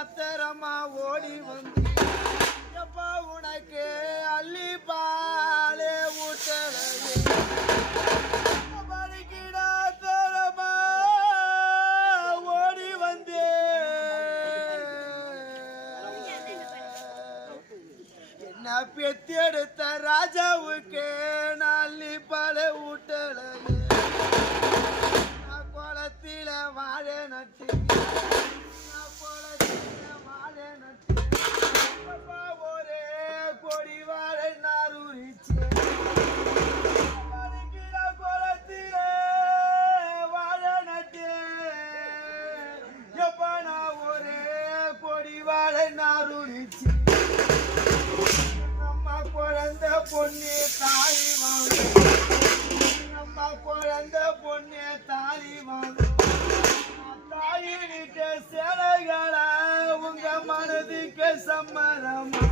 ஆத்தரமா ஓடி வந்து எப்பா உனக்கு அள்ளி பாலே ஊட்டலையே படிக்கிறாத்தரமா ஓடி வந்தே என்ன பெத்தெடுத்த ராஜாவுக்கு அள்ளி பாலே ஊட்டலையே குளத்தில வாழை நட்டு ஒரே கொடி வாழை நாரூரிச்சு குளத்தில வாழை நட்டு எப்ப நான் ஒரே கொடி வாழை நாரூரிச்சு நம்ம குழந்தை பொண்ணு தாலி வாங்க நம்ம குழந்தை பொண்ணு தாலி வாங்க தாயினிட்ட சேலைகள உங்க மனதுக்கு சம்மதமா